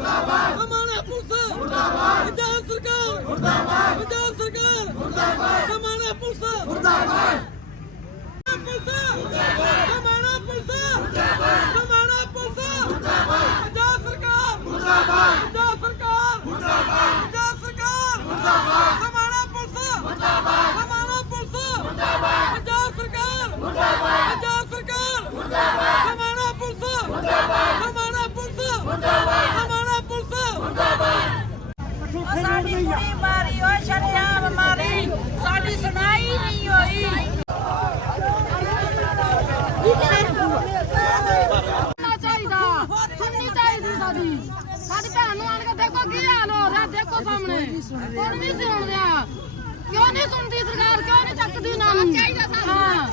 ਮੁਰਦਾਬਾਦ। ਸਮਾਣਾ ਪੁਲਿਸ ਮੁਰਦਾਬਾਦ। ਪੰਜਾਬ ਸਰਕਾਰ। ਮੁਰਦਾਬਾਦ। ਪੰਜਾਬ ਸਰਕਾਰ। ਮੁਰਦਾਬਾਦ। ਸਮਾਣਾ ਪੁਲਿਸ ਮੁਰਦਾਬਾਦ। ਦੇਖੋ ਕੀ ਹਾਲ ਹੋ ਰਿਹਾ ਦੇਖੋ ਸਾਹਮਣੇ। ਹੁਣ ਨਹੀਂ ਸੁਣ ਰਿਹਾ? ਕਿਉਂ ਨਹੀਂ ਸੁਣਦੀ ਸਰਕਾਰ? ਕਿਉਂ ਨਹੀਂ ਚੱਕਦੀ ਇਹਨਾਂ ਨੂੰ? ਹਾਂ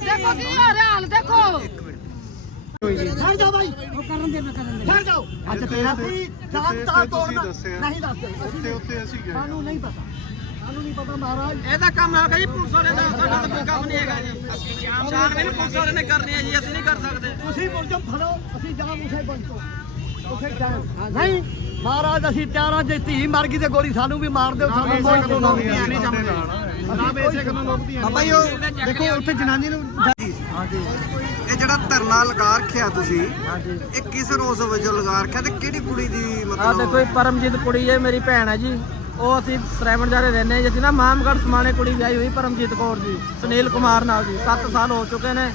ਦੇਖੋ ਕੀ ਹੋ ਰਿਹਾ ਹਾਲ ਦੇਖੋ। ਠਹਿਰ ਜਾਓ ਭਾਈ ਉਹ ਕਰਨ ਦੇ ਮੈਂ ਕਰਨ ਦੇ। ਠਹਿਰ ਜਾਓ। ਅੱਜ ਤੇਰਾ ਸੀ ਜਾਨ ਤਾਂ ਤੋੜਨਾ ਨਹੀਂ ਦੱਸਦੇ। ਉੱਤੇ ਉੱਤੇ ਅਸੀਂ ਗਏ। ਸਾਨੂੰ ਨਹੀਂ ਪਤਾ। ਸਾਨੂੰ ਨਹੀਂ ਪਤਾ ਮਹਾਰਾਜ। ਇਹਦਾ ਕੰਮ ਹੈਗਾ ਜੀ ਪੁਲਿਸ ਵਾਲੇ ਦਾ। ਸਾਡਾ ਤਾਂ ਕੋਈ ਕੰਮ ਨਹੀਂ ਹੈਗਾ ਜੀ। ਛਾਣਬੀਨ ਪੁਲਿਸ ਵਾਲੇ ਨੇ ਕਰਨੀ ਹੈ ਜੀ ਅਸੀਂ ਨਹੀਂ ਕਰ ਸਕਦੇ। ਤੁਸੀਂ ਮੁਲਜ਼ਮ ਫੜੋ ਅਸੀਂ ਜਾਮ ਉਸੇ ਉਸੇ ਟਾਈਮ ਨਹੀਂ ਮਹਾਰਾਜ ਅਸੀਂ ਤਿਆਰਾਂ ਜੇ ਧੀ ਮਰ ਗਈ ਤੇ ਗੋਲੀ ਸਾਨੂੰ ਵੀ ਮਾਰ ਦਿਓ ਸਾਨੂੰ ਕੋਈ ਕਾਨੂੰਨ ਨਹੀਂ। ਜੰਮਦਾ। ਬੇਸੇ ਕਾਨੂੰਨ ਲੋਕਦੀਆਂ ਬਾਬਾ ਜੀ ਉਹ ਦੇਖੋ ਉੱਥੇ ਜਨਾਨੀ ਨੂੰ ਇਹ ਜਿਹੜਾ ਧਰਨਾ ਲਗਾ ਰੱਖਿਆ ਤੁਸੀਂ ਇਹ ਕਿਸ ਰੋਸ ਵਜੋਂ ਲਗਾ ਰੱਖਿਆ ਤੇ ਕਿਹੜੀ ਕੁੜੀ ਦੀ ਆ ਮਤਲਬ ਦੇਖੋ ਇਹ ਪਰਮਜੀਤ ਕੁੜੀ ਹੈ ਮੇਰੀ ਭੈਣ ਹੈ ਜੀ। ਉਹ ਅਸੀਂ ਸਰਾਵਣ ਜਾਰੇ ਰਹਿੰਦੇ ਹਾਂ ਜੀ। ਅਸੀਂ ਨਾ ਮਾਮਗੜ ਸਮਾਣੇ ਕੁੜੀ ਵਿਆਹੀ ਹੋਈ ਪਰਮਜੀਤ ਕੌਰ ਜੀ ਸੁਨੀਲ ਕੁਮਾਰ ਨਾਲ ਜੀ। 7 ਸਾਲ ਹੋ ਚੁੱਕੇ ਨੇ।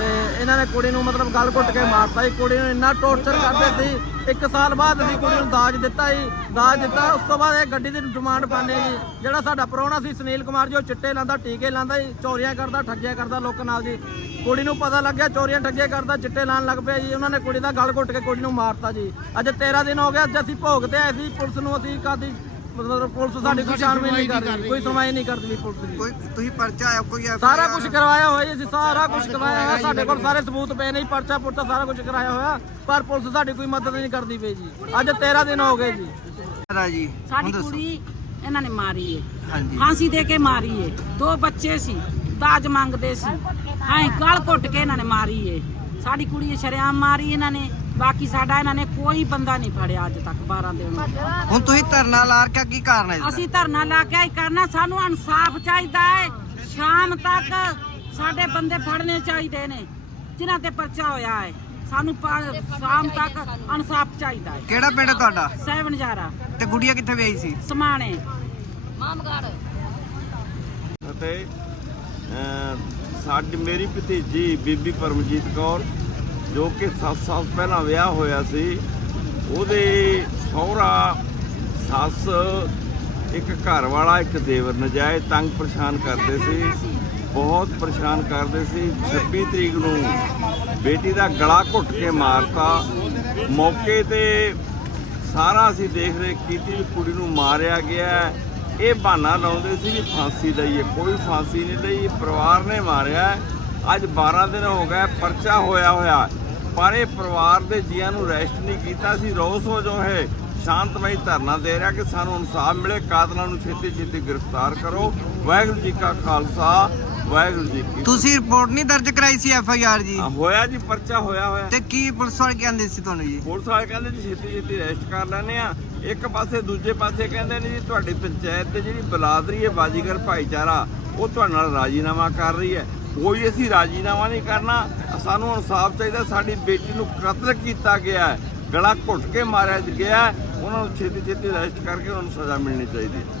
ਤੇ ਇਹਨਾਂ ਨੇ ਕੁੜੀ ਨੂੰ ਮਤਲਬ ਗਲ ਘੁੱਟ ਕੇ ਮਾਰਤਾ ਜੀ। ਕੁੜੀ ਨੂੰ ਇੰਨਾ ਟੌਰਚਰ ਕਰਦੇ ਸੀ। ਇੱਕ ਸਾਲ ਬਾਅਦ ਅਸੀਂ ਕੁੜੀ ਨੂੰ ਦਾਜ ਦਿੱਤਾ ਜੀ। ਦਾਜ ਦਿੱਤਾ, ਉਸ ਤੋਂ ਬਾਅਦ ਇਹ ਗੱਡੀ ਦੀ ਡਿਮਾਂਡ ਪਾਉਂਦੇ ਜੀ। ਜਿਹੜਾ ਸਾਡਾ ਪ੍ਰਾਹੁਣਾ ਸੀ, ਸੁਨੀਲ ਕੁਮਾਰ ਜੀ, ਉਹ ਚਿੱਟੇ ਲਾਂਦਾ ਟੀਕੇ ਲਾਂਦਾ ਜੀ। ਚੋਰੀਆਂ ਕਰਦਾ, ਠੱਗਿਆ ਕਰਦਾ ਲੋਕਾਂ ਨਾਲ ਜੀ। ਕੁੜੀ ਨੂੰ ਪਤਾ ਲੱਗਿਆ, ਚੋਰੀਆਂ, ਠੱਗਿਆ ਕਰਦਾ, ਚਿੱਟੇ ਲਾਣ ਲੱਗ ਪਿਆ ਜੀ। ਉਹਨਾਂ ਨੇ ਕੁੜੀ ਦਾ ਗਲ ਘੁੱਟ ਕੇ ਕੁੜੀ ਨੂੰ ਮਾਰਤਾ ਜੀ। ਅੱਜ 13 ਦਿਨ ਹੋ ਗਏ, ਅੱਜ ਅਸੀਂ ਭੋਗ ਤੇ ਆਏ ਸੀ। ਪੁਲਿਸ ਨੂੰ ਅਸੀਂ ਕਾਦੀ ਮਤਲਬ ਪੁਲਿਸ ਸਾਡੀ ਕੋਈ ਛਾਣਬੀਨ ਨਹੀਂ ਕਰ ਰਹੀ। ਕੋਈ ਸੁਣਵਾਈ ਨਹੀਂ ਕਰਦੀ ਵੀ ਪੁਲਿਸ ਦੀ। ਕੋਈ ਤੁਸੀਂ ਪਰਚਾ ਆ ਕੋਈ ਸਾਰਾ ਕੁਝ ਕਰਵਾਇਆ ਹੋਇਆ ਜੀ ਅਸੀਂ ਸਾਰਾ ਕੁਝ ਕਰਵਾਇਆ ਹੋਇਆ ਸਾਡੇ ਕੋਲ ਸਾਰੇ ਸਬੂਤ ਪਏ ਨੇ ਜੀ, ਪਰਚਾ ਪੁਰਚਾ ਸਾਰਾ ਕੁਝ ਕਰਾਇਆ ਹੋਇਆ ਪਰ ਪੁਲਿਸ ਸਾਡੀ ਕੋਈ ਮਦਦ ਨਹੀਂ ਕਰਦੀ ਪਈ ਜੀ। ਅੱਜ 13 ਦਿਨ ਹੋ ਗਏ ਜੀ। ਜੀ ਸਾਡੀ ਕੁੜੀ ਇਹਨਾਂ ਨੇ ਮਾਰੀ ਏ। ਹਾਂਜੀ। ਫਾਂਸੀ ਦੇ ਕੇ ਮਾਰੀ ਏ। ਦੋ ਬੱਚੇ ਸੀ ਦਾਜ ਮੰਗਦੇ ਸੀ। ਹਾਂ ਗਲ ਘੁੱਟ ਕੇ ਇਹਨਾਂ ਨੇ ਮਾਰੀ ਏ। ਸਾਡੀ ਕੁੜੀ ਸ਼ਰਿਆਮ ਮਾਰੀ ਇਹਨਾਂ ਨੇ ਬਾਕੀ ਸਾਡਾ ਇਹਨਾਂ ਨੇ ਕੋਈ ਬੰਦਾ ਨਹੀਂ ਫੜਿਆ ਅੱਜ ਤੱਕ 12 ਦਿਨ ਹੋ ਗਏ। ਹੁਣ ਤੁਸੀਂ ਧਰਨਾ ਲਾ ਰੱਖਿਆ ਕੀ ਕਾਰਨ ਹੈ? ਅਸੀਂ ਧਰਨਾ ਲਾ ਕੇ ਆਈ ਕਰਨਾ ਸਾਨੂੰ ਇਨਸਾਫ ਚਾਹੀਦਾ ਹੈ। ਸ਼ਾਮ ਤੱਕ ਸਾਡੇ ਬੰਦੇ ਫੜਨੇ ਚਾਹੀਦੇ ਨੇ ਜਿਨ੍ਹਾਂ ਤੇ ਪਰਚਾ ਹੋਇਆ ਹੈ। ਸਾਨੂੰ ਪ- ਸ਼ਾਮ ਤੱਕ ਇਨਸਾਫ ਚਾਹੀਦਾ ਹੈ। ਕਿਹੜਾ ਪਿੰਡ ਹੈ ਤੁਹਾਡਾ? ਸੈਵਨ ਜਾਰਾ ਤੇ ਗੁੜੀਆ ਕਿੱਥੇ ਵਿਆਹੀ ਸੀ? ਸਮਾਣੇ। ਅਤੇ ਅਹ, ਸਾਡੀ ਮੇਰੀ ਭਤੀਜੀ ਬੀਬੀ ਪਰਮਜੀਤ ਕੌਰ, ਜੋ ਕਿ 7 ਸਾਲ ਪਹਿਲਾਂ ਵਿਆਹ ਹੋਇਆ ਸੀ, ਉਹਦੇ ਸਹੁਰਾ, ਸੱਸ, ਇੱਕ ਘਰ ਵਾਲਾ ਇੱਕ ਦੇਵਰ ਨਜਾਇਜ਼ ਤੰਗ ਪਰੇਸ਼ਾਨ ਕਰਦੇ ਸੀ, ਬਹੁਤ ਪਰੇਸ਼ਾਨ ਕਰਦੇ ਸੀ। 26 ਤਰੀਕ ਨੂੰ ਬੇਟੀ ਦਾ ਗਲਾ ਘੁੱਟ ਕੇ ਮਾਰਤਾ। ਮੌਕੇ ਤੇ ਸਾਰਾ ਅਸੀਂ ਦੇਖ ਰਹੇ ਕੀਤੀ ਵੀ ਕੁੜੀ ਨੂੰ ਮਾਰਿਆ ਗਿਆ। ਇਹ ਬਹਾਨਾ ਲਾਉਂਦੇ ਸੀ ਵੀ ਫਾਂਸੀ ਲਈਏ, ਕੋਈ ਫਾਂਸੀ ਨਹੀਂ ਲਈ, ਪਰਿਵਾਰ ਨੇ ਮਾਰਿਆ। ਅੱਜ 12 ਦਿਨ ਹੋ ਗਏ, ਪਰਚਾ ਹੋਇਆ ਹੋਇਆ। ਪਰ ਇਹ ਪਰਿਵਾਰ ਦੇ ਜੀਆਂ ਨੂੰ ਰੈਸਟ ਨਹੀਂ ਕੀਤਾ ਸੀ, ਰੋਸ ਹੋ ਜੋ ਹੈ। ਸ਼ਾਂਤਮਈ ਧਰਨਾ ਦੇ ਰਿਹਾ ਕਿ ਸਾਨੂੰ ਇਨਸਾਫ ਮਿਲੇ, ਕਾਤਲਾਂ ਨੂੰ ਛੇਤੀ ਛੇਤੀ ਗ੍ਰਿਫਤਾਰ ਕਰੋ। ਵਾਹਿਗੁਰੂ ਜੀ ਕਾ ਖਾਲਸਾ। ਵਾਹਿਗੁਰੂ ਜੀ ਕੀ ਤੁਸੀਂ ਰਿਪੋਰਟ ਨਹੀਂ ਦਰਜ ਕਰਾਈ ਸੀ ਐਫ ਆਈ ਆਰ ਜੀ? ਹੋਇਆ ਜੀ ਪਰਚਾ ਹੋਇਆ ਹੋਇਆ। ਤੇ ਕੀ ਪੁਲਿਸ ਵਾਲੇ ਕਹਿੰਦੇ ਸੀ ਤੁਹਾਨੂੰ ਜੀ? ਪੁਲਿਸ ਵਾਲੇ ਕਹਿੰਦੇ ਜੀ ਛੇਤੀ ਛੇਤੀ ਅਰੈਸਟ ਕਰ ਲੈਣੇ ਆ ਇੱਕ ਪਾਸੇ ਦੂਜੇ ਪਾਸੇ ਕਹਿੰਦੇ ਨੇ ਜੀ ਤੁਹਾਡੀ ਪੰਚਾਇਤ ਤੇ ਜਿਹੜੀ ਬਲਾਦਰੀ ਹੈ ਬਾਜੀਗਰ ਭਾਈਚਾਰਾ ਉਹ ਤੁਹਾਡੇ ਨਾਲ ਰਾਜੀਨਾਮਾ ਕਰ ਰਹੀ ਹੈ। ਕੋਈ ਅਸੀਂ ਰਾਜੀਨਾਮਾ ਨਹੀਂ ਕਰਨਾ। ਸਾਨੂੰ ਇਨਸਾਫ ਚਾਹੀਦਾ। ਸਾਡੀ ਬੇਟੀ ਨੂੰ ਕਤਲ ਕੀਤਾ ਗਿਆ ਹੈ। ਗਲਾ ਘੁੱਟ ਕੇ ਮਾਰਿਆ ਗਿਆ ਹੈ। ਉਹਨਾਂ ਨੂੰ ਛੇਤੀ ਛੇਤੀ ਅਰੈਸਟ ਕਰਕੇ ਉਹਨਾਂ ਨੂੰ ਸਜ਼ਾ ਮਿਲਣੀ ਚਾਹੀਦੀ ਹੈ।